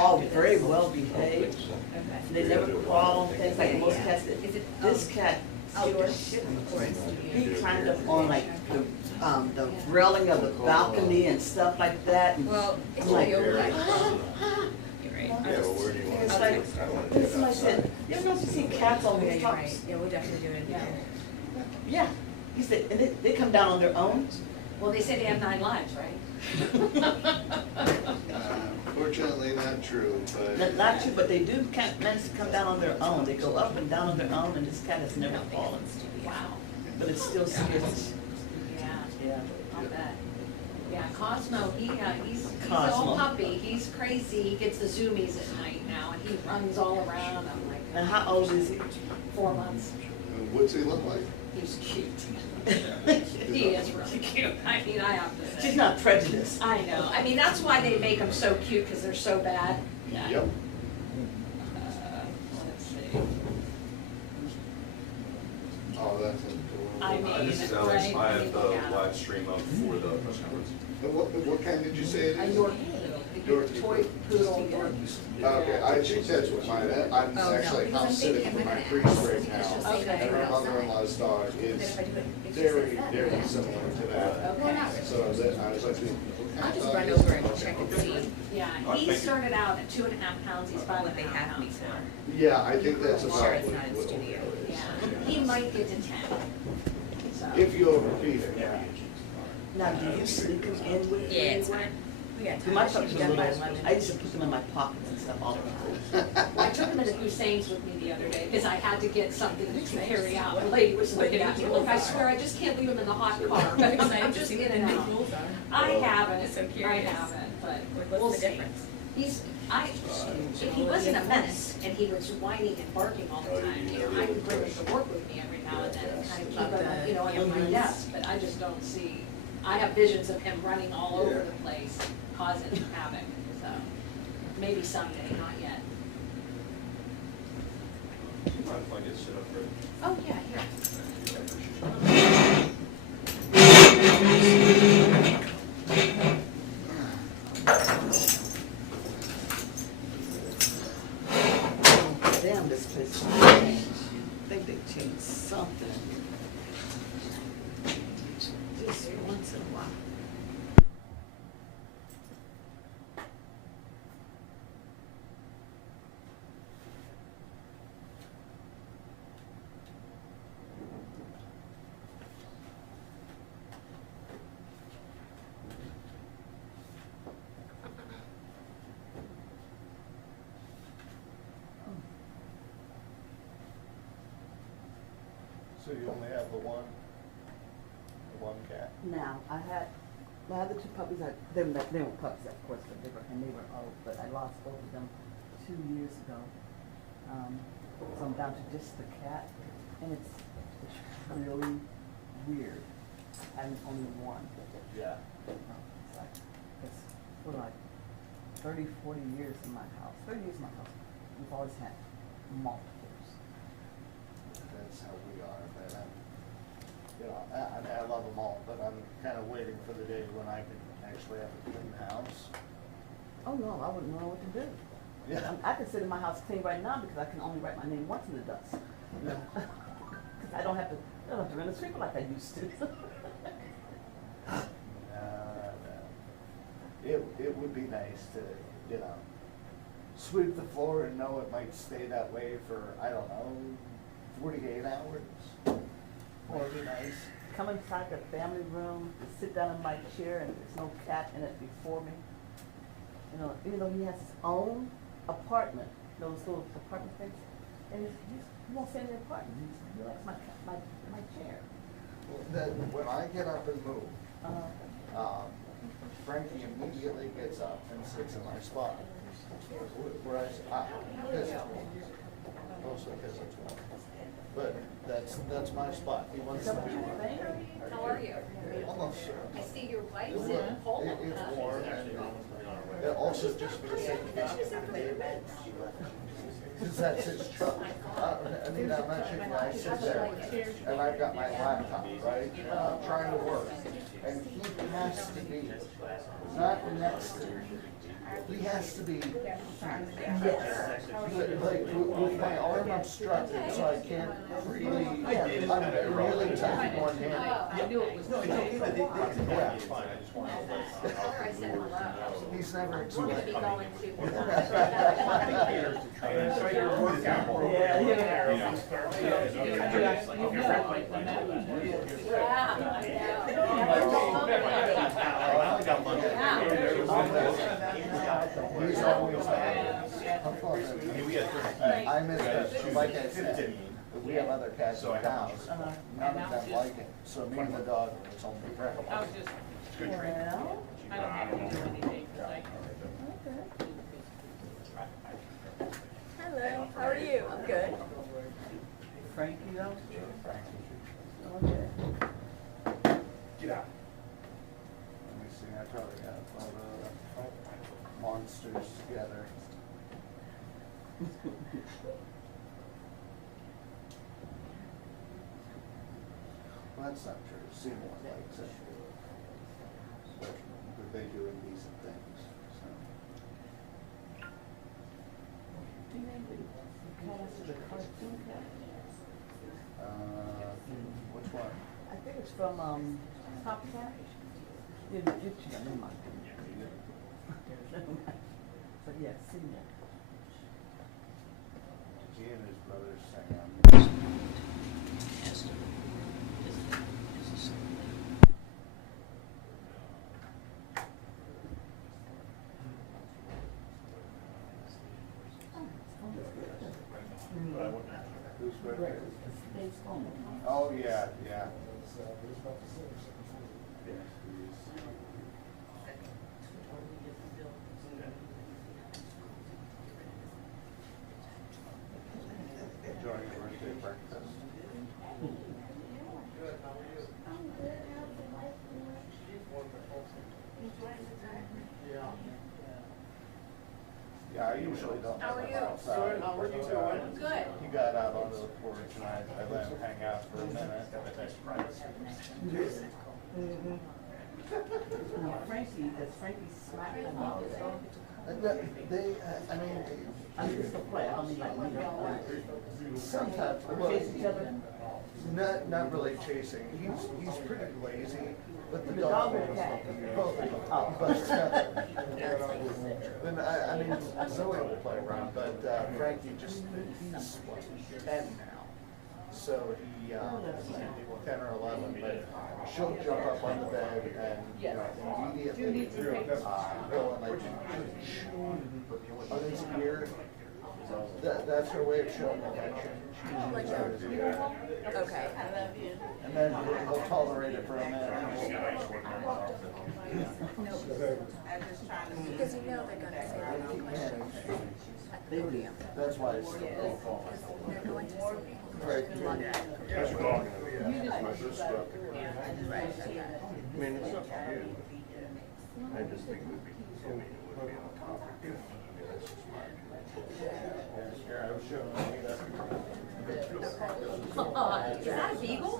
all very well behaved. They never crawl, things like most cats. This cat, he climbed up on like the railing of the balcony and stuff like that. And Well, it's like, you're right. It's I'll like, text her. somebody said, you ever know you see cats on Yeah, you're right. rooftops? Yeah, we'll definitely do it. Yeah. Yeah, he said, and they come down on their own. Well, they say they have 9 lives, right? Fortunately, not true, but. Not true, but they do manage to come down on their own. They go up and down on their own, and this cat has never fallen. Wow. But it's still scary. Yeah, Yeah. I'll bet. Yeah, Cosmo, he's a Cosmo. old puppy. He's crazy. He gets the zoomies at night now, and he runs all around. I'm like, And how old is he? 4 months. What's he look like? He's cute. He is really cute. I mean, I have to say. She's not prejudiced. I know. I mean, that's why they make them so cute, because they're so bad. Yeah. Yep. Let's see. Oh, that's adorable. I mean, This is Alex. right? I have the Yeah. live stream up for the press conference. What kind did you say it A is? Yorkie, a toy poodle Yorkie. Okay, I think that's what mine, I'm Oh, no, actually because I'm house thinking sitting I'm for my gonna priest ask, right because she'll now. say that And her you're mother-in-law's dog But is if I do it, if she very, says that, very then- similar to that. Okay. So that, I was like, what kind I'll of just dog run is over it? and Okay. check and see Yeah, Oh, he thank you. started out at 2.5 pounds, he's 5 what they and a half have me pounds for. now. Yeah, I think that's I'm about sure what it's not in what studio. it is. Yeah, he might get to 10. So. If you overfeed it, yeah. Now, do you sneak them in with you? Yeah, it's fine. We got My time. puppies She's are done by little. 11. I used to put them in my pockets and stuff all the time. I took him to Hussein's with me the other day, because I had to get something to carry out. The lady was looking at me, look, I swear, I just can't leave him in the hot car, but I'm just in and out. I haven't, So I curious. haven't, but What's we'll the see. difference? If he wasn't a menace and he was whining and barking all the time, you know, I could bring him to work with me every now and then and kind of keep him, you know, under my desk, but I just don't see, I have visions of him running all over the place, causing havoc, so, maybe someday, not yet. Do you mind if I get set up for? Oh, yeah, here. Damn, this place has changed. I think they changed something. Just once in a while. So you only have the one cat? Now, I had the two puppies, they were puppies, of course, but they were old, but I lost both of them 2 years ago. So I'm down to just the cat, and it's really weird. I'm only one. Yeah. It's for like 30, 40 years in my house, 30 years in my house, we've always had multiples. That's how we are, but you know, I love them all, but I'm kind of waiting for the day when I can actually have a clean house. Oh, no, I wouldn't know what to do. Yeah. I can sit in my house clean right now because I can only write my name once in the dust. Because I don't have to run a sweeper like I used to. It would be nice to, you know, sweep the floor and know it might stay that way for, I don't know, 48 hours. Or be nice. Come inside the family room, sit down in my chair, and there's no cat in it before me. You know, even though he has his own apartment, those little apartment things, and he won't stay in the apartment. He likes my chair. When I get up and move, Uh, Frankie immediately gets up and sits in my spot. Whereas mostly because it's warm. But that's my spot. He wants to be there. How are you? Almost sure. I see your wife's It's in Poland. warm and it also just for the sake of because that's his truck. I mean, I'm actually, I sit there and I've got my laptop, right? And I'm trying to work. And he has to be, not next to me, he has to be Yes. Like with my arm obstructed, so I can't really, I'm really tight in one hand. I knew it was. No, it's okay, but they can do Yeah. it, it's fine, I just wanted to let. Tell her I said hello. He's never We're gonna explained. be going to. Yeah, yeah. He's always I miss that, like I said, we have other cats in the house, none of them like it, so me and the dog, it's only friends. I was just, Well, I don't have to do anything, 'cause I, Hello, how are you? I'm good. Frankie though? Okay. Get out. Let me see, I probably got all the monsters together. Well, that's not true, Seymour likes it. But they do indecent things, so. Do you know the cast of the cartoon cat? Which one? I think it's from, Top Cat? Yeah, the Egyptian, never mind. Never mind. But yeah, Seymour. He and his brother sang on. Who's Great. with Space Home. Oh, yeah, yeah. Enjoying your birthday breakfast. Yeah, I usually don't. How are you? Outside. How are you doing? Good. He got out onto the porch and I let him hang out for a minute. Frankie, does Frankie smack them out? They, I mean, I mean, it's the play, I don't mean like, you know, sometimes, well, chase each other. not really chasing. He's pretty lazy, but the The dog dog or will. cat? Both of them. Oh. But, I mean, Zoe will play around, but Frankie just, he's what, 10 now. So he, 10 or 11, but she'll jump up on the bed and, you know, immediately, go and like, on his ear. That's her way of showing affection. Okay. And then he'll tolerate it for a minute. Because you know they're gonna say they're not going They do. That's why it's so cool. they're going to say. Right. That's what I'm gonna be, my first step. Right, okay. I mean, it's up to you. I just think it would be, it would be on top of you. I mean, that's just my. Here, I was showing you that. Is that a beagle?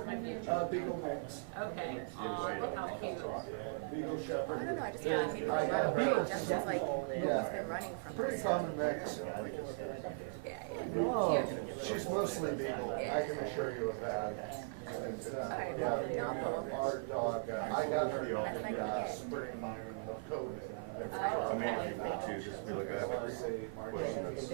Beagle mix. Okay. Look how cute. Beagle I shepherd. don't know, I just feel like people I got run her. away, just like, he's Yeah. been running from Pretty us. common mix. Yeah, Whoa. She's mostly beagle, I can assure you of that. Alright, Yeah, well, no. our dog, I got her spring of COVID. I mean, if you want to, just be like, I have a question that's.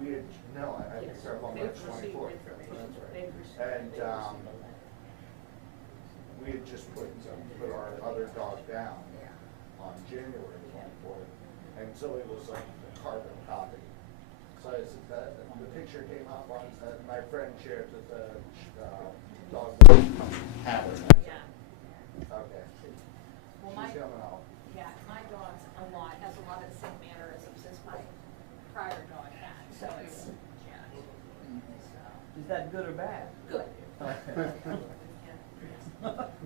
We had, no, I picked her up on March 24th. That's right. And, we had just put our other dog down on January 24th. And so it was like a carbon copy. So I said that, the picture came up on, my friend shared that the, dog had her. Yeah. Okay. Well, my, She's coming out. yeah, my dog's has a lot of the same mannerisms as my prior dog had, so it's, yeah. Is that good or bad? Good. Okay.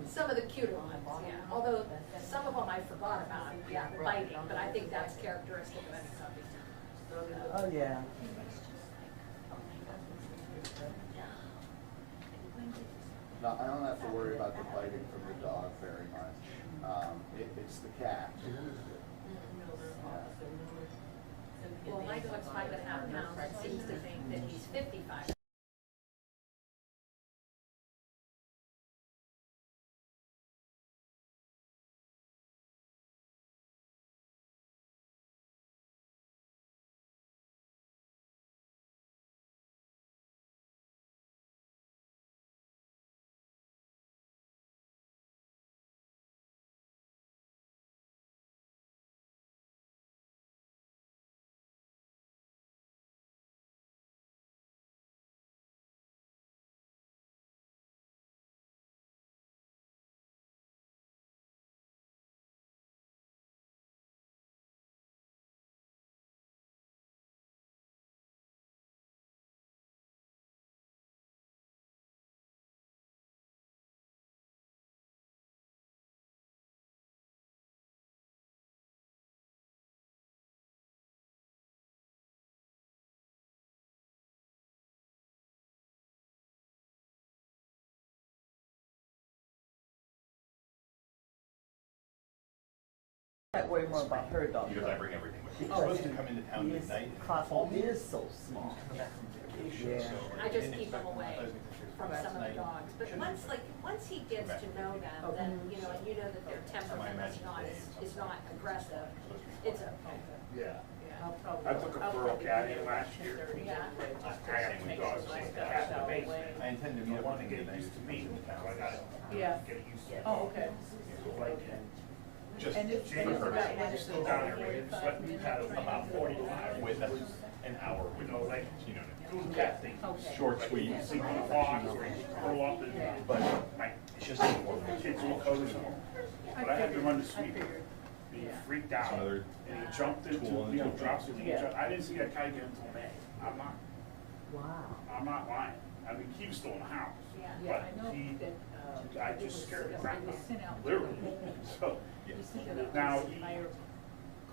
Some of the cuter ones, yeah, although some of them I forgot about, yeah, the biting, but I think that's characteristic of any puppy. Oh, yeah. No, I don't have to worry about the biting from the dog very much. It's the cat. I worry more about her dog. Because I bring everything with me. Because Supposed to come into town he is, at night and Cosmo is so small. come back from vacation, Yeah. so. I just didn't keep him expect away I was gonna say, from "Well, some of the tonight." dogs, but once he gets to know them, then, you know, and you know that their temperament is not aggressive, it's okay. Yeah. I'll probably- I took a I'll feral probably cat be in there last around year. 10:30 Yeah. anyway, just to I have two make dogs, sure my the stuff's cat in the out of the basement. way. I intend to I meet up want to with get him used to me, so I gotta Yeah. get used to it. Oh, okay. So like, Just And it's January, about I'm still down there, but it's let me paddle about 45 with an hour You with, know, like, you know, doing cat things. Okay. short, Like, sweet. you see the fox where you curl up and, But like, it's just more. the kids all cozy. But I had to run the sweep. figured. He Yeah. freaked out, Another and he jumped into, tool in you know, the drops into each Yeah. other. I didn't see that guy get into May. Wow. I'm not lying. I mean, he was still in the house. Yeah. Yeah, But I know he, that, I it just was- scared the it crap was out sent of out. him, literally. So, You said that it Now, was higher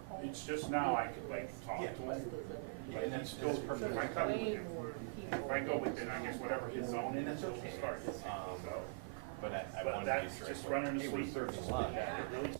cost. it's just now I could like talk Yeah. to him. But And he's that's, still, that's perfect. if I come with Way him, more people. if I go within, I guess, whatever his zone And is, that's he'll okay. start. So, But I but wanted to be that's straight. just running the Hey, we're sweep. serving a lot. Yeah, it really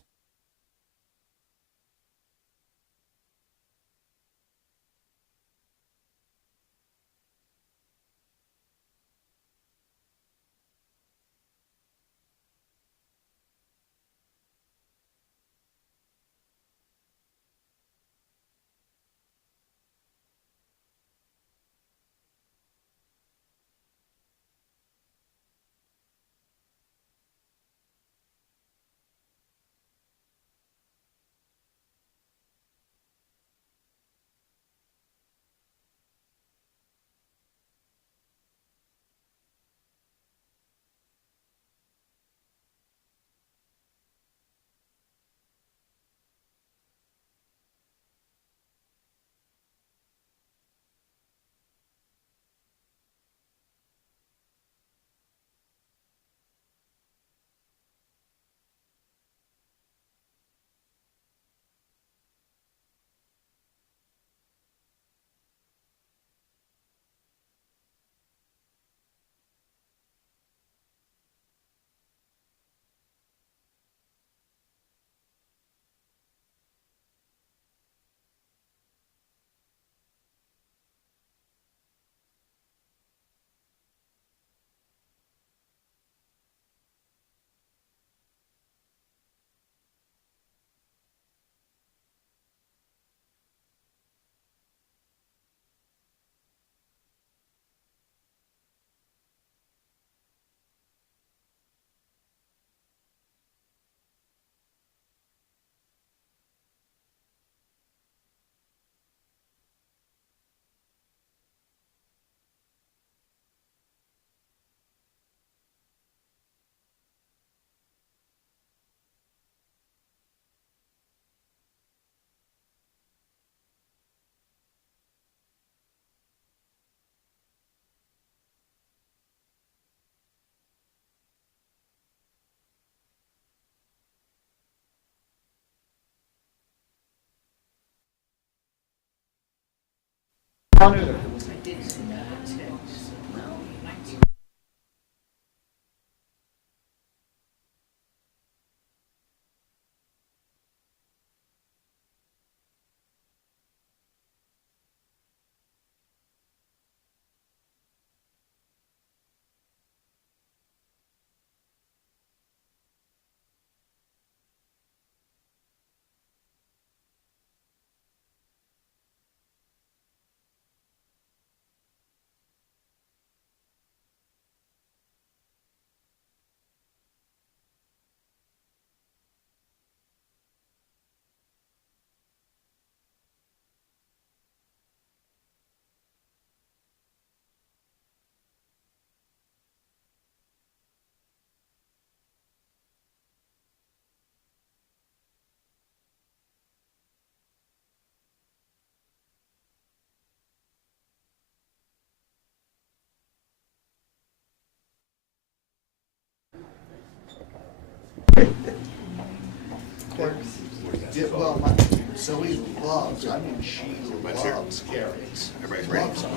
Yeah, well, Zoe loves, I mean, she loves carrots. Everybody's Loves them.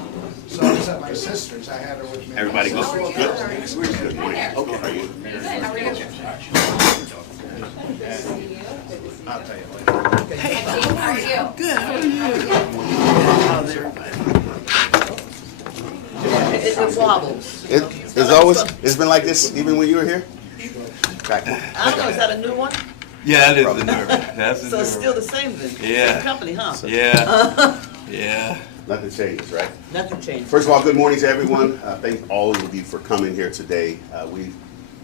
So I was at my sister's, I had her with me. Everybody goes, How are you? good. Good morning. Okay, how are you? Good, how are you? I'll tell you later. Hey, Chief, how are you? Good, how are you? How's everybody? It wobbles. It's always, it's been like this even when you were here? I don't know, is that a new one? Yeah, that is the nerve. That's the So nerve. it's still the same then? Yeah. Same company, huh? Yeah, yeah. Nothing changes, right? Nothing changed. First of all, good morning to everyone. Thank all of you for coming here today. We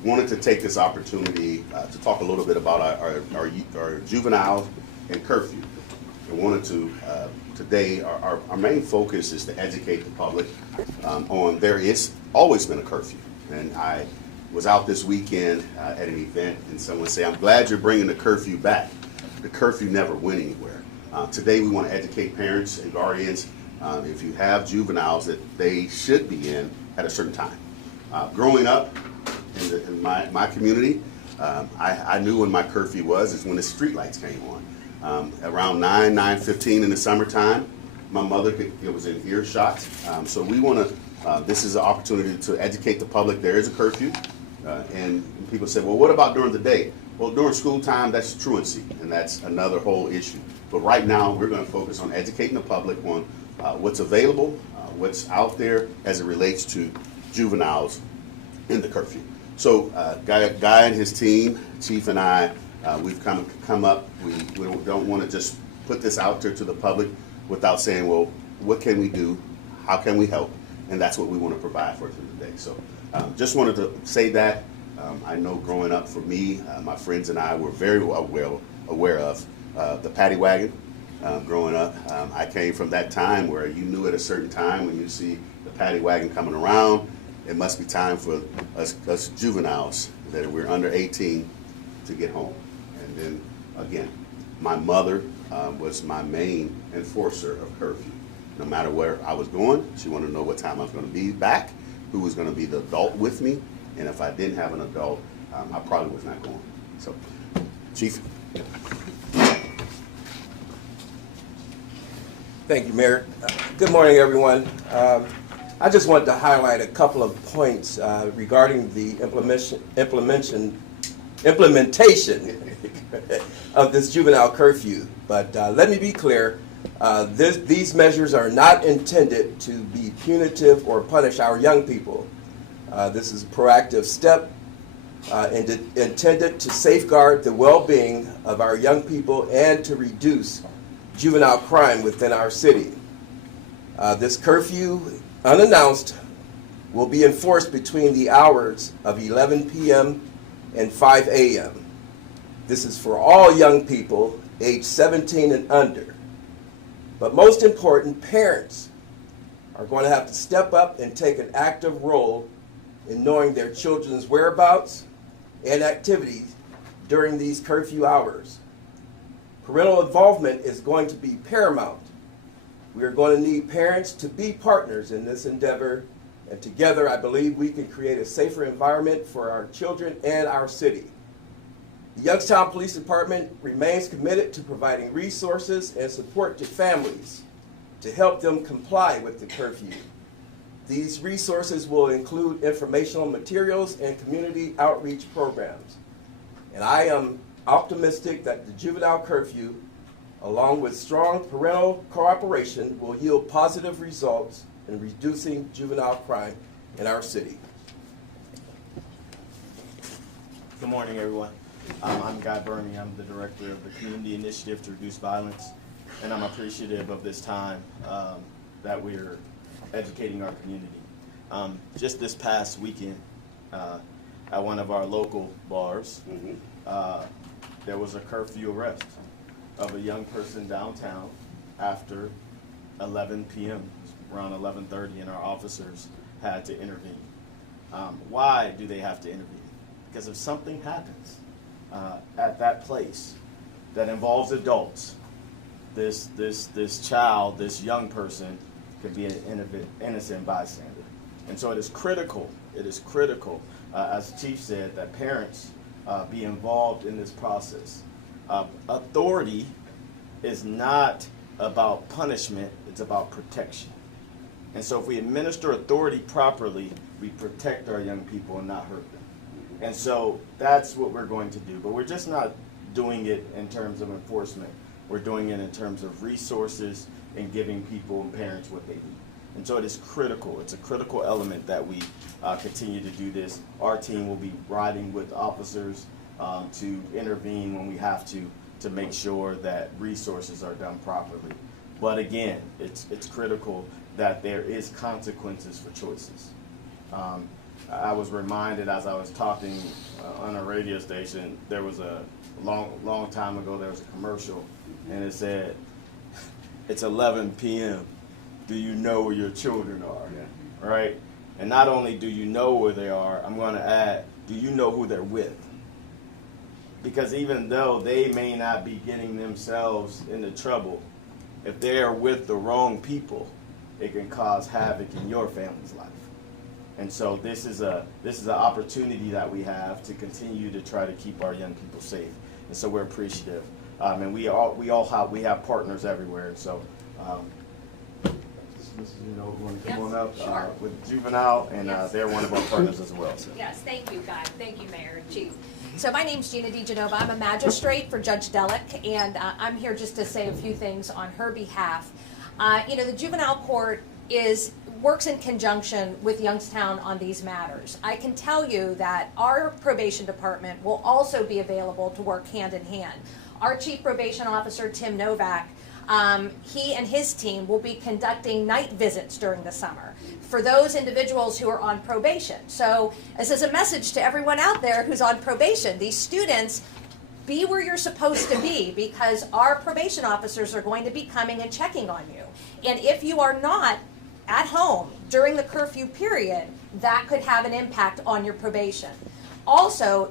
wanted to take this opportunity to talk a little bit about our juveniles and curfew. We wanted to, today, our main focus is to educate the public on there is always been a curfew. And I was out this weekend at an event and someone said, I'm glad you're bringing the curfew back. The curfew never went anywhere. Today we want to educate parents and guardians if you have juveniles that they should be in at a certain time. Growing up in my community, I knew when my curfew was is when the street lights came on. Around 9:15 in the summertime, my mother it was in earshot. So we want to, this is an opportunity to educate the public. There is a curfew. And people say, well, what about during the day? Well, during school time, that's truancy, and that's another whole issue. But right now, we're going to focus on educating the public on what's available, what's out there as it relates to juveniles in the curfew. So Guy and his team, Chief and I, we've come up. We don't want to just put this out there to the public without saying, well, what can we do? How can we help? And that's what we want to provide for them today. So just wanted to say that. I know growing up for me, my friends and I were very well aware of the paddy wagon. Growing up, I came from that time where you knew at a certain time when you see the paddy wagon coming around, it must be time for us juveniles that we're under 18 to get home. And then again, my mother was my main enforcer of curfew. No matter where I was going, she wanted to know what time I was going to be back, who was going to be the adult with me, and if I didn't have an adult, I probably was not going. So, Chief. Thank you, Mayor. Good morning, everyone. I just wanted to highlight a couple of points regarding the implementation of this juvenile curfew. But let me be clear, these measures are not intended to be punitive or punish our young people. This is a proactive step intended to safeguard the well-being of our young people and to reduce juvenile crime within our city. This curfew, unannounced, will be enforced between the hours of 11 p.m. and 5 a.m. This is for all young people aged 17 and under. But most important, parents are going to have to step up and take an active role in knowing their children's whereabouts and activities during these curfew hours. Parental involvement is going to be paramount. We are going to need parents to be partners in this endeavor, and together I believe we can create a safer environment for our children and our city. The Youngstown Police Department remains committed to providing resources and support to families to help them comply with the curfew. These resources will include informational materials and community outreach programs. And I am optimistic that the juvenile curfew, along with strong parental cooperation, will yield positive results in reducing juvenile crime in our city. Good morning, everyone. I'm Guy Burney. I'm the director of the Community Initiative to Reduce Violence, and I'm appreciative of this time that we're educating our community. Just this past weekend, at one of our local bars, there was a curfew arrest of a young person downtown after 11 p.m., around 11:30, and our officers had to intervene. Why do they have to intervene? Because if something happens at that place that involves adults, this child, this young person could be an innocent bystander. And so it is critical, as the Chief said, that parents be involved in this process. Authority is not about punishment, it's about protection. And so if we administer authority properly, we protect our young people and not hurt them. And so that's what we're going to do. But we're just not doing it in terms of enforcement. We're doing it in terms of resources and giving people and parents what they need. And so it is critical. It's a critical element that we continue to do this. Our team will be riding with officers to intervene when we have to make sure that resources are done properly. But again, it's critical that there is consequences for choices. I was reminded as I was talking on a radio station, there was a long time ago, there was a commercial, and it said, it's 11 p.m. Do you know where your children are? Yeah. Right? And not only do you know where they are, I'm going to add, do you know who they're with? Because even though they may not be getting themselves into trouble, if they are with the wrong people, it can cause havoc in your family's life. And so this is an opportunity that we have to continue to try to keep our young people safe. And so we're appreciative. And we have partners everywhere. So Mrs. Want to come on up sure. with Juvenile, and they're one of our partners as well. So. Yes, thank you, Guy. Thank you, Mayor and Chief. So my name's Gina DeGenova. I'm a magistrate for Judge Delick, and I'm here just to say a few things on her behalf. The juvenile court works in conjunction with Youngstown on these matters. I can tell you that our probation department will also be available to work hand in hand. Our chief probation officer, Tim Novak, he and his team will be conducting night visits during the summer for those individuals who are on probation. So this is a message to everyone out there who's on probation. These students, be where you're supposed to be, because our probation officers are going to be coming and checking on you. And if you are not at home during the curfew period, that could have an impact on your probation. Also,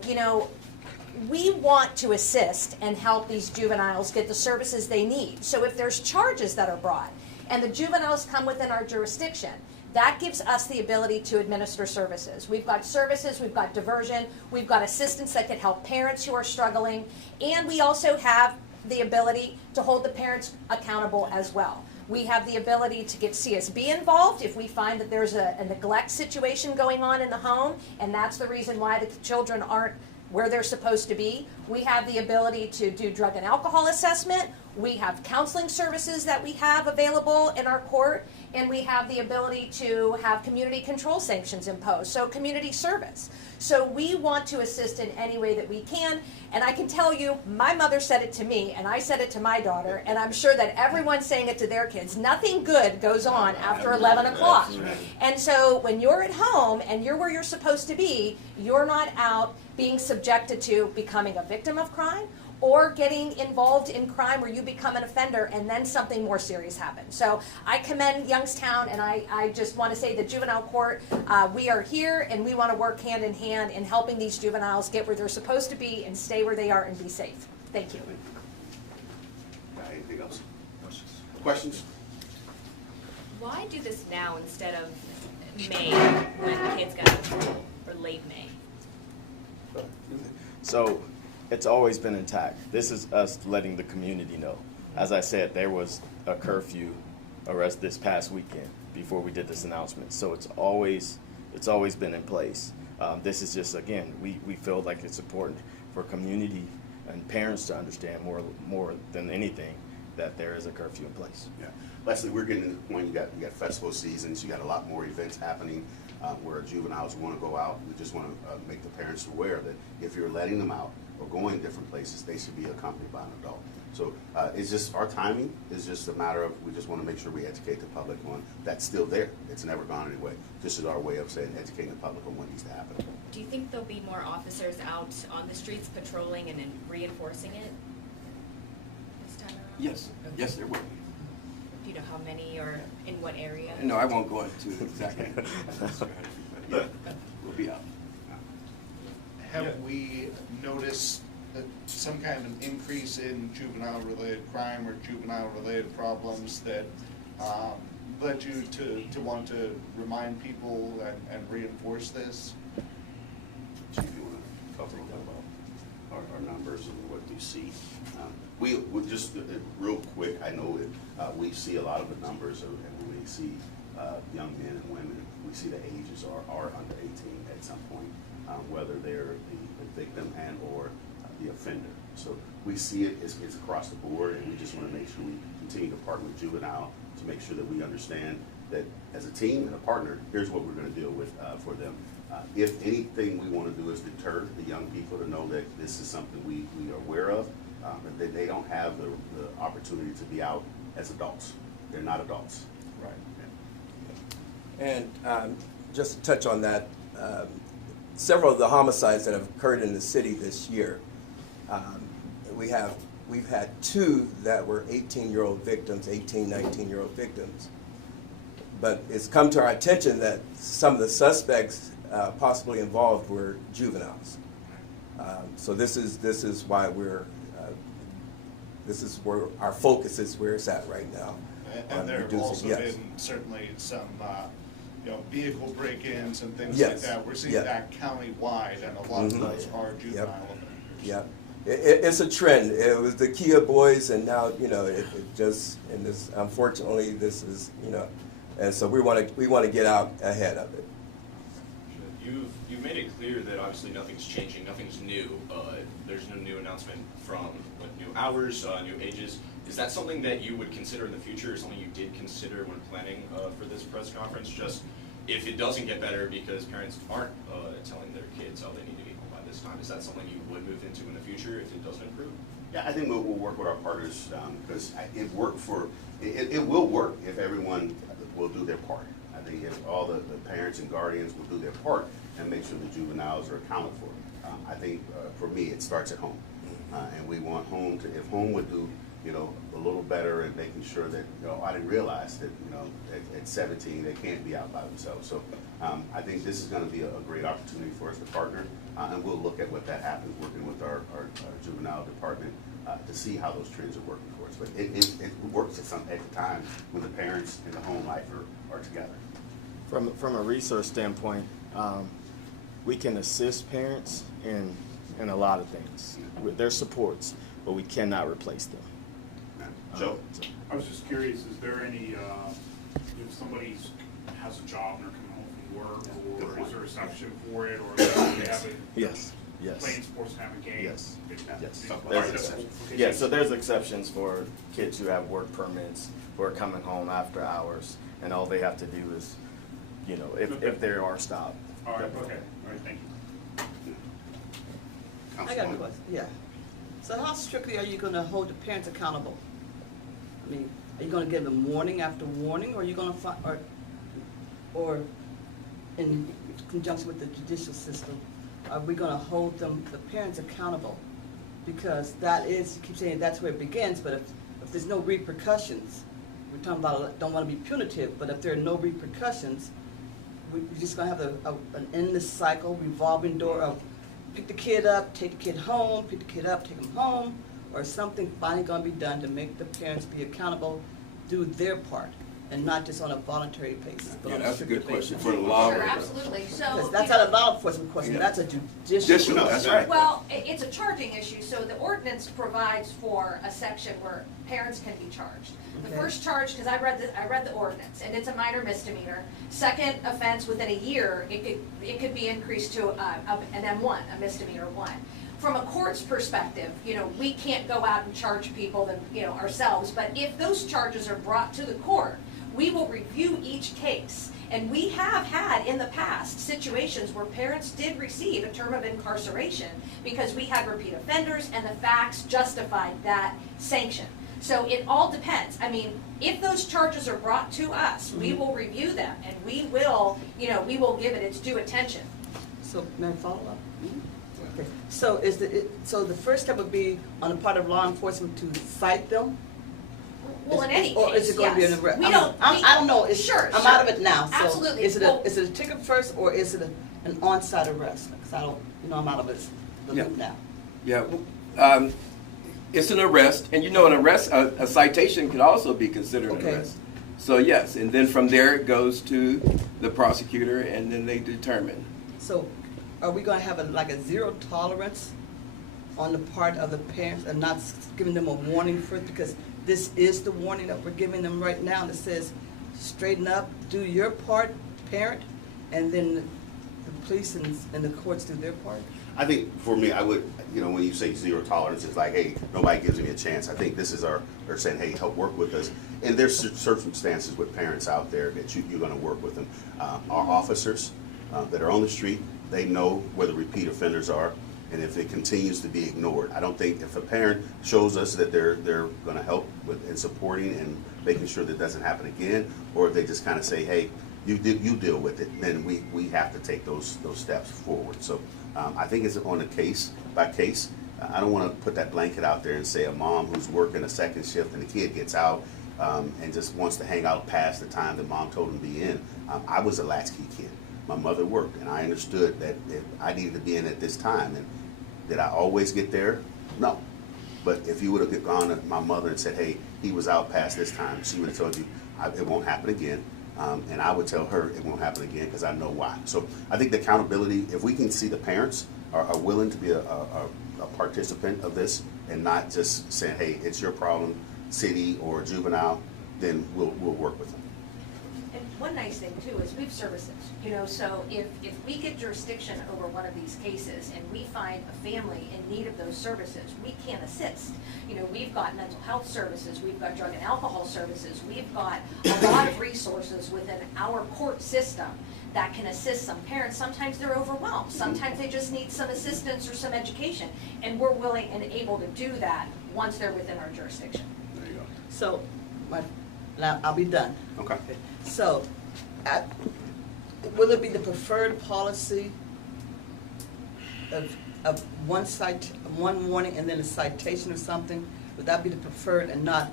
we want to assist and help these juveniles get the services they need. So if there's charges that are brought and the juveniles come within our jurisdiction, that gives us the ability to administer services. We've got services, we've got diversion, we've got assistance that can help parents who are struggling, and we also have the ability to hold the parents accountable as well. We have the ability to get CSB involved if we find that there's a neglect situation going on in the home, and that's the reason why the children aren't where they're supposed to be. We have the ability to do drug and alcohol assessment. We have counseling services that we have available in our court, and we have the ability to have community control sanctions imposed, so community service. So we want to assist in any way that we can, and I can tell you, my mother said it to me, and I said it to my daughter, and I'm sure that everyone's saying it to their kids. Nothing good goes on after 11 o'clock. And so when you're at home and you're where you're supposed to be, you're not out being subjected to becoming a victim of crime or getting involved in crime where you become an offender and then something more serious happens. So I commend Youngstown, and I just want to say the juvenile court, we are here and we want to work hand in hand in helping these juveniles get where they're supposed to be and stay where they are and be safe. Thank you. Anything else? Questions? Why do this now instead of May when kids got out of school, or late May? So it's always been intact. This is us letting the community know. As I said, there was a curfew arrest this past weekend before we did this announcement. So it's always been in place. This is just, again, we feel like it's important for community and parents to understand more than anything that there is a curfew in place. Yeah. Leslie, we're getting to the point, you got festival seasons, you got a lot more events happening where juveniles want to go out. We just want to make the parents aware that if you're letting them out or going different places, they should be accompanied by an adult. So it's just, our timing is just a matter of, we just want to make sure we educate the public on that's still there. It's never gone anyway. This is our way of saying educating the public on what needs to happen. Do you think there'll be more officers out on the streets patrolling and then reinforcing it this time around? Yes, yes, there will be. Do you know how many or in what area? No, I won't go into exactly. Yeah, we'll be out. Have we noticed some kind of an increase in juvenile-related crime or juvenile-related problems that led you to want to remind people and reinforce this? Chief, you want to talk a little bit about our numbers and what you see? We just real quick, I know that we see a lot of the numbers, and we see young men and women. We see the ages are under 18 at some point, whether they're the victim and or the offender. So we see it, it's across the board, and we just want to make sure we continue to partner with juvenile to make sure that we understand that as a team and a partner, here's what we're going to deal with for them. If anything we want to do is deter the young people to know that this is something we are aware of, and that they don't have the opportunity to be out as adults. They're not adults. Right. And just to touch on that, several of the homicides that have occurred in the city this year, we've had 2 that were 18-year-old victims, 18, 19-year-old victims. But it's come to our attention that some of the suspects possibly involved were juveniles. So this is why this is where our focus is, where it's at right now. And there have also been certainly some, vehicle break-ins and things like that. We're seeing that county-wide, and a lot of those are juvenile offenders. Yeah, it's a trend. It was the Kia boys, and now it just, and this, unfortunately, this is and so we want to get out ahead of it. You've made it clear that obviously nothing's changing, nothing's new. There's no new announcement from new hours, new ages. Is that something that you would consider in the future, or something you did consider when planning for this press conference? Just if it doesn't get better because parents aren't telling their kids how they need to be home by this time, is that something you would move into in the future if it doesn't improve? Yeah, I think we'll work with our partners because it worked for. It will work if everyone will do their part. I think if all the parents and guardians will do their part and make sure the juveniles are accounted for. I think for me, it starts at home, and we want home to. If home would do, a little better at making sure that, I didn't realize that, at 17 they can't be out by themselves. So I think this is going to be a great opportunity for us to partner, and we'll look at what that happens, working with our juvenile department to see how those trends are working for us. But it works at the time when the parents and the home life are together. From a resource standpoint, we can assist parents in a lot of things with their supports, but we cannot replace them. Joe? I was just curious, is there any, if somebody has a job and they're coming home from work, or is there a section for it, or do they have it? Yes. Playing sports and having games? Yes. Yes. So there's exceptions for kids who have work permits, who are coming home after hours, and all they have to do is, if they are stopped. All right, okay, all right, thank you. I got a question, yeah. So how strictly are you gonna hold the parents accountable? I mean, are you gonna give them warning after warning, or are you gonna or in conjunction with the judicial system, are we gonna hold the parents accountable? Because that is, you keep saying that's where it begins, but if there's no repercussions, we're talking about, don't wanna be punitive, but if there are no repercussions, we're just gonna have an endless cycle, revolving door of pick the kid up, take the kid home, pick the kid up, take him home, or is something finally gonna be done to make the parents be accountable, do their part, and not just on a voluntary basis, but Yeah, on a that's a good strict basis? question for the law. Sure, absolutely, so. Because that's not a law enforcement question, Yeah. that's a judicial. No, that's right. Well, it's a charging issue, so the ordinance provides for a section where parents can be charged. The Okay. first charge, because I read the ordinance, and it's a minor misdemeanor. Second offense, within a year, it could be increased to an M1, a misdemeanor 1. From a court's perspective, we can't go out and charge people ourselves, but if those charges are brought to the court, we will review each case. And we have had in the past situations where parents did receive a term of incarceration because we had repeat offenders and the facts justified that sanction. So it all depends. I mean, if those charges are brought to us, we will review them and we will give it its due attention. So, may I follow up? Okay. So so the first step would be on the part of law enforcement to cite them? Well, in any case, Or is it going to be an yes. arrest? We I don't know. Sure, I'm sure. out of it now. So Absolutely. Is it Well- is it a ticket first, or is it an on-site arrest? Because I don't, I'm out of it, the loop now. Yeah, it's an arrest, and an arrest, a citation could also be considered an Okay. arrest. So yes, and then from there it goes to the prosecutor, and then they determine. So are we going to have a zero tolerance on the part of the parents and not giving them a warning first? Because this is the warning that we're giving them right now that says, straighten up, do your part, parent, and then the police and the courts do their part? I think for me, I would, when you say zero tolerance, it's like, hey, nobody gives me a chance. I think this is they're saying, hey, help work with us. And there's circumstances with parents out there that you're gonna work with them. Our officers that are on the street, they know where the repeat offenders are, and if it continues to be ignored. I don't think if a parent shows us that they're gonna help with in supporting and making sure that doesn't happen again, or if they just kind of say, hey, you deal with it, then we have to take those steps forward. So I think it's on a case by case. I don't want to put that blanket out there and say a mom who's working a second shift and the kid gets out and just wants to hang out past the time that mom told him to be in. I was a latchkey kid. My mother worked, and I understood that if I needed to be in at this time. And did I always get there? No. But if you would have gone to my mother and said, hey, he was out past this time, she would have told you, it won't happen again. And I would tell her it won't happen again because I know why. So I think the accountability, if we can see the parents are willing to be a participant of this and not just saying, hey, it's your problem, city or juvenile, then we'll work with them. And one nice thing too is we have services, so if we get jurisdiction over one of these cases and we find a family in need of those services, we can assist. We've got mental health services, we've got drug and alcohol services, we've got a lot of resources within our court system that can assist some parents. Sometimes they're overwhelmed, sometimes they just need some assistance or some education, and we're willing and able to do that once they're within our jurisdiction. There you go. So, now I'll be done. Okay. So, will it be the preferred policy of one warning and then a citation or something? Would that be the preferred and not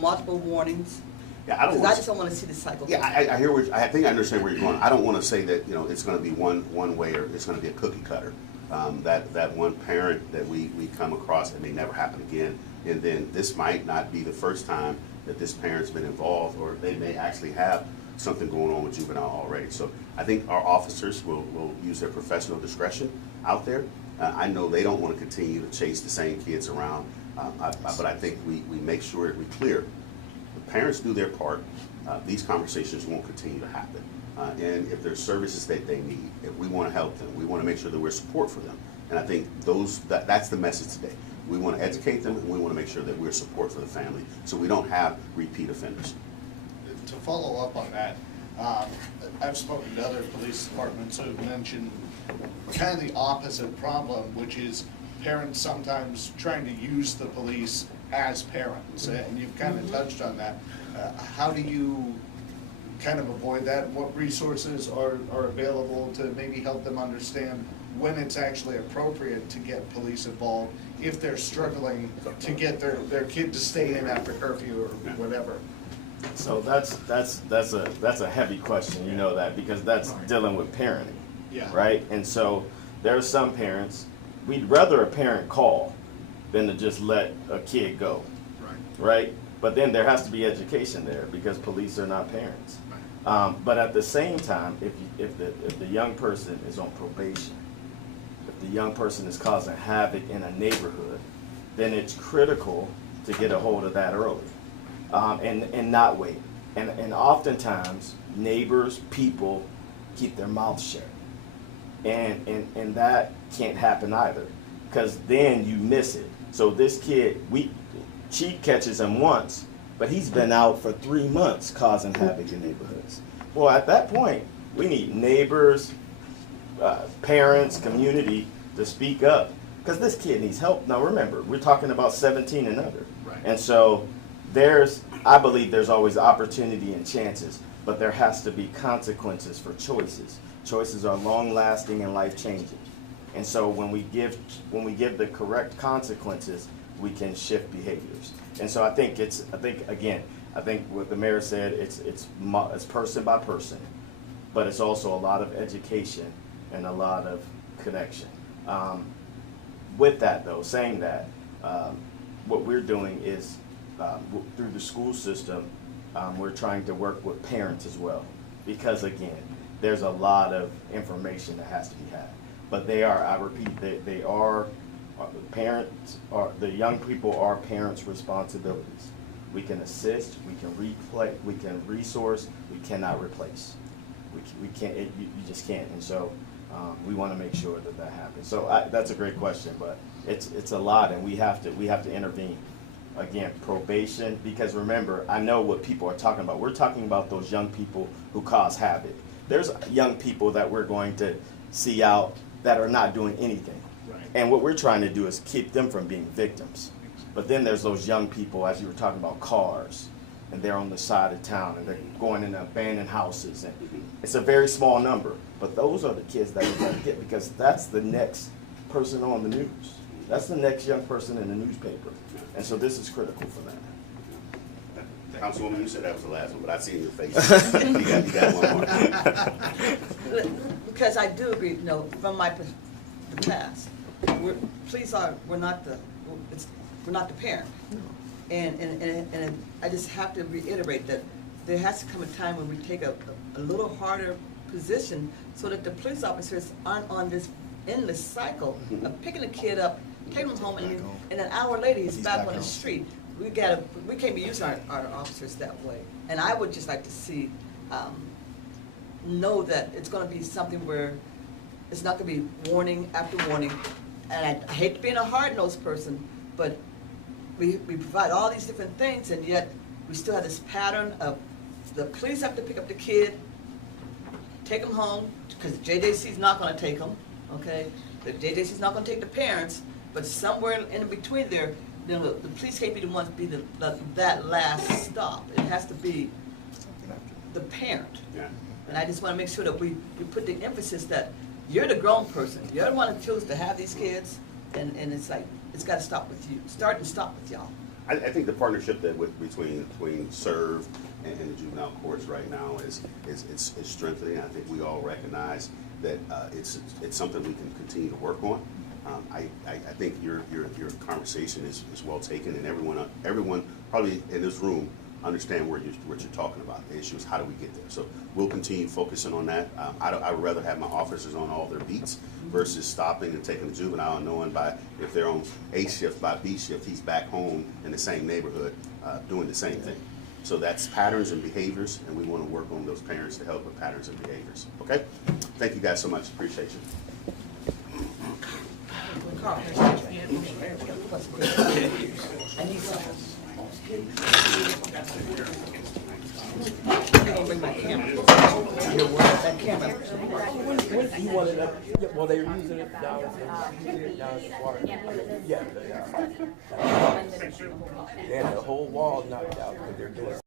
multiple warnings? Yeah, I don't. Because I just don't want to see the cycle. Yeah, I hear I think I understand where you're going. I don't want to say that it's going to be one way or it's going to be a cookie cutter. That one parent that we come across, it may never happen again, and then this might not be the first time that this parent's been involved, or they may actually have something going on with juvenile already. So I think our officers will use their professional discretion out there. I know they don't want to continue to chase the same kids around, but I think we make sure we clear. The parents do their part. These conversations won't continue to happen. And if there's services that they need, if we want to help them, we want to make sure that we're support for them. And I think that's the message today. We want to educate them, and we want to make sure that we're support for the family, so we don't have repeat offenders. To follow up on that, I've spoken to other police departments who have mentioned kind of the opposite problem, which is parents sometimes trying to use the police as parents, and you've kind of touched on that. How do you kind of avoid that? What resources are available to maybe help them understand when it's actually appropriate to get police involved if they're struggling to get their kid to stay in after curfew or whatever? So that's a heavy question, that, because that's dealing with parenting. Yeah. Right? And so there are some parents, we'd rather a parent call than to just let a kid go. Right? But then there has to be education there because police are not parents. But at the same time, if the young person is on probation, if the young person is causing havoc in a neighborhood, then it's critical to get a hold of that early and not wait. And oftentimes, neighbors, people keep their mouths shut. And that can't happen either, because then you miss it. So this kid, Chief catches him once, but he's been out for 3 months causing havoc in neighborhoods. Well, at that point, we need neighbors, parents, community to speak up, because this kid needs help. Now remember, we're talking about 17 and under. Right. And so I believe there's always opportunity and chances, but there has to be consequences for choices. Choices are long-lasting and life-changing. And so when we give the correct consequences, we can shift behaviors. And so I think what the mayor said, it's person by person, but it's also a lot of education and a lot of connection. With that though, saying that, what we're doing is through the school system, we're trying to work with parents as well, because again, there's a lot of information that has to be had. But I repeat, the young people are parents' responsibilities. We can assist, we can resource, we cannot replace. We can't, you just can't. And so We want to make sure that that happens. So that's a great question, but it's a lot, and we have to intervene. Again, probation, because remember, I know what people are talking about. We're talking about those young people who cause havoc. There's young people that we're going to see out that are not doing anything. Right. And what we're trying to do is keep them from being victims. But then there's those young people, as you were talking about, cars, and they're on the side of town, and they're going into abandoned houses, and it's a very small number. But those are the kids that we're going to get, because that's the next person on the news. That's the next young person in the newspaper. And so this is critical for that. Councilwoman, you said that was the last one, but I see in your face. You got one more. Because I do agree, you know, from my the past, we're not the parent. And I just have to reiterate that there has to come a time when we take a little harder position so that the police officers aren't on this endless cycle of picking a kid up, taking him home, and an hour later he's back on the street. We can't be using our officers that way. And I would just like to see, know that it's gonna be something where it's not gonna be warning after warning. And I hate to be a hard-nosed person, but we provide all these different things, and yet we still have this pattern of the police have to pick up the kid, take them home, because JJC's not gonna take them, okay? The JJC's not gonna take the parents, but somewhere in between there, you know, the police can't be the ones to be that last stop. It has to be the parent. Yeah. And I just wanna make sure that we put the emphasis that you're the grown person. You're the one who chose to have these kids, and it's like, it's gotta stop with you. Start and stop with y'all. I think the partnership that between SERV and the juvenile courts right now is strengthening. I think we all recognize that it's something we can continue to work on. I think your conversation is well taken, and everyone probably in this room understand what you're talking about. The issue is how do we get there. So we'll continue focusing on that. I would rather have my officers on all their beats versus stopping and taking the juvenile and knowing if they're on A shift by B shift, he's back home in the same neighborhood doing the same thing. So that's patterns and behaviors, and we want to work on those parents to help with patterns and behaviors. Okay? Thank you guys so much. Appreciate you. I need some. I'm gonna bring my camera. That camera. You wanted it, well, they were using it down in Florida. Yeah. And the whole wall knocked out because they're doing